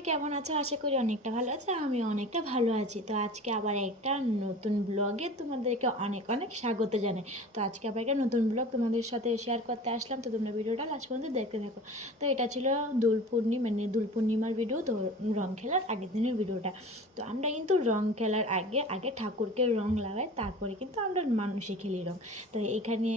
সবাই কেমন আছো? আশা করি অনেকটা ভালো আছো আমি অনেকটা ভালো আছি। তো আজকে আবার একটা নতুন ব্লগে তোমাদেরকে অনেক অনেক স্বাগত জানাই। তো আজকে আবার একটা নতুন ব্লগ তোমাদের সাথে শেয়ার করতে আসলাম। তো তোমরা ভিডিওটা লাস্ট পর্যন্ত দেখতে থাকো। তো এটা ছিল দোল পূর্ণিমা মানে দোল পূর্ণিমার ভিডিও তো রং খেলার আগের দিনের ভিডিওটা। তো আমরা কিন্তু রং খেলার আগে আগে ঠাকুরকে রং লাগাই, তারপরে কিন্তু আমরা মানুষে খেলি রং। তো এখানে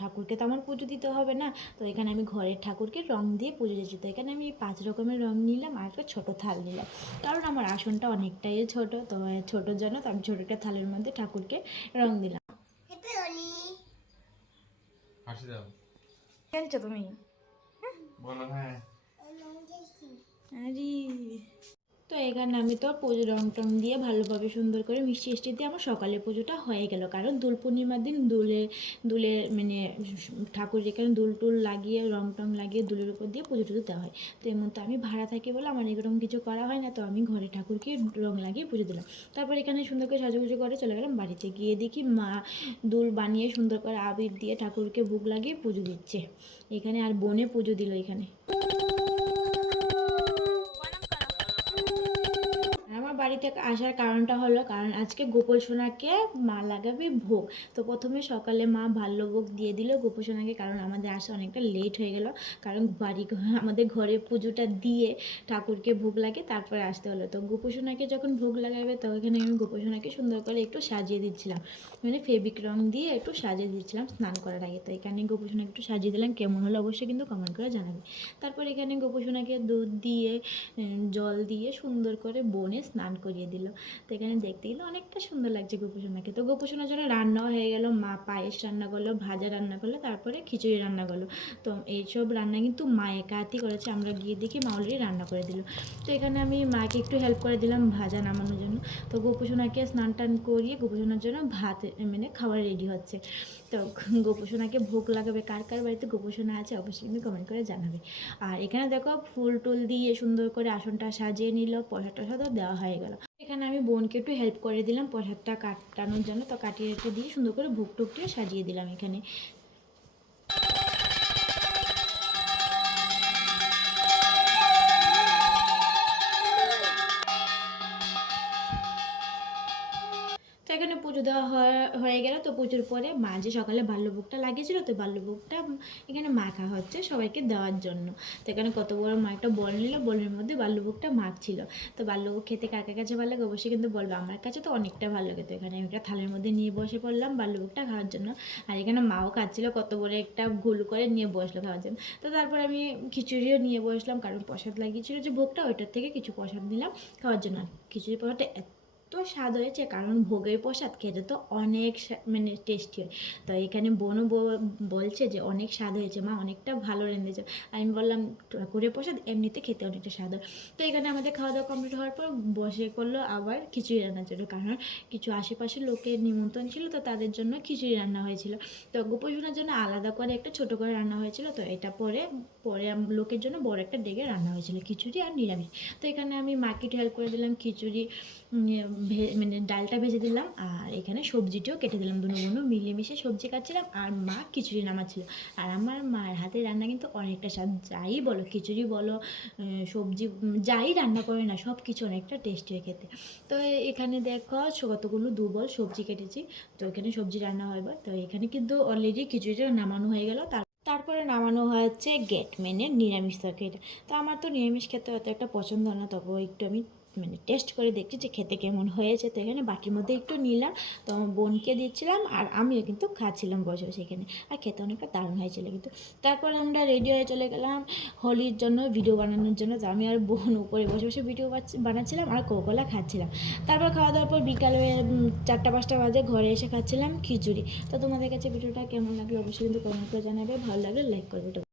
ঠাকুরকে তো আমার পুজো দিতে হবে না, তো এখানে আমি ঘরের ঠাকুরকে রং দিয়ে পুজো দিচ্ছি তো এখানে আমি পাঁচ রকমের রং নিলাম, আর একটা ছোটো থাল নিলাম। কারণ আমার আসনটা অনেকটাই ছোট তো ছোট জন্য তো আমি ছোটো একটা থালের মধ্যে ঠাকুরকে রং দিলাম। খেলছো তুমি? বলো হ্যাঁ। আরে এখানে আমি তো পুজো রং টং দিয়ে ভালোভাবে সুন্দর করে মিষ্টি মিষ্টি দিয়ে আমার সকালে পুজোটা হয়ে গেল। কারণ দোল পূর্ণিমার দিন দুলে দুলে মানে ঠাকুর যেখানে দুল টুল লাগিয়ে রং টং লাগিয়ে দুলের উপর দিয়ে পুজো টুজো দেওয়া হয়। তো এমন তো আমি ভাড়া থাকি বলে আমার এরকম কিছু করা হয় না, তো আমি ঘরে ঠাকুরকে রং লাগিয়ে পুজো দিলাম। তারপর এখানে সুন্দর করে সাজুগুজু করে চলে গেলাম বাড়িতে। গিয়ে দেখি মা দুল বানিয়ে সুন্দর করে আবির দিয়ে ঠাকুরকে ভোগ লাগিয়ে পুজো দিচ্ছে। এখানে আর বনে পুজো দিল এখানে। বাড়িতে আসার কারণটা হলো, কারণ আজকে গোপাল সোনাকে মা লাগাবে ভোগ। তো প্রথমে সকালে মা ভাল্য ভোগ দিয়ে দিল গোপাল সোনাকে, কারণ আমাদের আসা অনেকটা লেট হয়ে গেল। কারণ বাড়ি আমাদের ঘরে পুজোটা দিয়ে ঠাকুরকে ভোগ লাগে, তারপরে আসতে হলো। তো গোপাল সোনাকে যখন ভোগ লাগাবে, তো ওখানে আমি গোপাল সোনাকে সুন্দর করে একটু সাজিয়ে দিচ্ছিলাম। মানে ফেব্রিক রং দিয়ে একটু সাজিয়ে দিচ্ছিলাম স্নান করার আগে। তো এখানে গোপাল সোনাকে একটু সাজিয়ে দিলাম, কেমন হলো অবশ্যই কিন্তু কমেন্ট করে জানাবে। তারপর এখানে গোপাল সোনাকে দুধ দিয়ে জল দিয়ে সুন্দর করে বনে স্নান করিয়ে দিল। তো এখানে দেখতে গেলে অনেকটা সুন্দর লাগছে গোপুসোনাকে তো গোপুসোনার জন্য রান্নাও হয়ে গেল, মা পায়েস রান্না করল, ভাজা রান্না করল, তারপরে খিচুড়ি রান্না করল। তো এইসব রান্না কিন্তু মা একাতি করেছে, আমরা গিয়ে দেখি মা অলরেডি রান্না করে দিল। তো এখানে আমি মাকে একটু হেল্প করে দিলাম ভাজা নামানোর জন্য। তো গোপুসোনাকে স্নান টান করিয়ে গোপুসোনার জন্য ভাত মানে খাবার রেডি হচ্ছে। তো গোপুসোনাকে ভোগ লাগাবে, কার কার বাড়িতে গোপুসোনা আছে অবশ্যই কিন্তু কমেন্ট করে জানাবে। আর এখানে দেখো ফুল টুল দিয়ে সুন্দর করে আসনটা সাজিয়ে নিল, প্রসাদ টসাদও দেওয়া হয়ে গেল। এখানে আমি বোনকে একটু হেল্প করে দিলাম, প্রসাদটা কাটানোর জন্য। তো কাটিয়ে রেখে দিয়ে সুন্দর করে ভুক টুক দিয়ে সাজিয়ে দিলাম এখানে। দেওয়া হয়ে- হয়ে গেল। তো পুজোর পরে মা যে সকালে বাল্যভোগটা লাগিয়েছিল, তো বাল্যভোগটা এখানে মাখা হচ্ছে সবাইকে দেওয়ার জন্য। তো এখানে কত বড় মা একটা বল নিল, বলের মধ্যে বাল্যভোগটা মাখছিল। তো বাল্যভোগ খেতে কার কাছে ভালো লাগে অবশ্যই কিন্তু বলবে। আমার কাছে তো অনেকটা ভালো লাগে। তো এখানে আমি একটা থালের মধ্যে নিয়ে বসে পড়লাম বাল্যভোগটা খাওয়ার জন্য। আর এখানে মাও খাচ্ছিল, কত বড় একটা ভুল করে নিয়ে বসল খাওয়ার জন্য। তো তারপর আমি খিচুড়িও নিয়ে বসলাম, কারণ প্রসাদ লাগিয়েছিল যে ভোগটা, ওইটার থেকে কিছু প্রসাদ নিলাম খাওয়ার জন্য। খিচুড়ি প্রসাদটা এত স্বাদ হয়েছে, কারণ ভোগের প্রসাদ খেতে তো অনেক মানে টেস্টি হয়। তো এখানে বোনও বলছে যে অনেক স্বাদ হয়েছে, মা, অনেকটা ভালো রেঁধেছে। আমি বললাম, ঠাকুরের প্রসাদ এমনিতে খেতে অনেকটা স্বাদ হয়। তো এখানে আমাদের খাওয়া দাওয়া কমপ্লিট হওয়ার পর বসে করল আবার খিচুড়ি রান্নার জন্য, কারণ কিছু আশেপাশের লোকের নিমন্ত্রণ ছিল, তো তাদের জন্য খিচুড়ি রান্না হয়েছিল। তো গোপোষণার জন্য আলাদা করে একটা ছোট করে রান্না হয়েছিল, তো এটা পরে পরে লোকের জন্য বড় একটা ডেকে রান্না হয়েছিল, খিচুড়ি আর নিরামিষ। তো এখানে আমি মাকে হেল্প করে দিলাম, খিচুড়ি মানে ডালটা ভেজে দিলাম আর এখানে সবজিটিও কেটে দিলাম। দুনো বোনো মিলেমিশে সবজি কাটছিলাম আর মা খিচুড়ি নামাচ্ছিল। আর আমার মার হাতের রান্না কিন্তু অনেকটা স্বাদ। যাই বলো, খিচুড়ি বলো সবজি যাই রান্না করে না সব কিছু অনেকটা টেস্টি হয় খেতে। তো এখানে দেখো কতগুলো দুবল সবজি কেটেছি। তো এখানে সবজি রান্না হবে তো এখানে কিন্তু অলরেডি খিচুড়িটা নামানো হয়ে গেল। তার, তারপরে নামানো হচ্ছে গেট মেনে নিরামিষ তরকারিটা। তো আমার তো নিরামিষ খেতে অত একটা পছন্দ না তবে একটু আমি মানে টেস্ট করে দেখছি যে খেতে কেমন হয়েছে। তো এখানে বাটির মধ্যে একটু নিলাম, তো আমার বোনকে দিচ্ছিলাম আর আমিও কিন্তু খাচ্ছিলাম বসে বসে এখানে। আর খেতে অনেকটা দারুণ হয়েছিল কিন্তু। তারপর আমরা রেডি হয়ে চলে গেলাম হোলির জন্য ভিডিও বানানোর জন্য। আমি আর বোন উপরে বসে বসে ভিডিও বানাচ্ছিলাম আর কোকোলা খাচ্ছিলাম। তারপর খাওয়া দাওয়ার পর বিকালে চারটা পাঁচটা বাজে ঘরে এসে খাচ্ছিলাম খিচুড়ি। তো তোমাদের কাছে ভিডিওটা কেমন লাগল অবশ্যই কিন্তু কমেন্ট করে জানাবে। ভালো লাগলে লাইক করবে।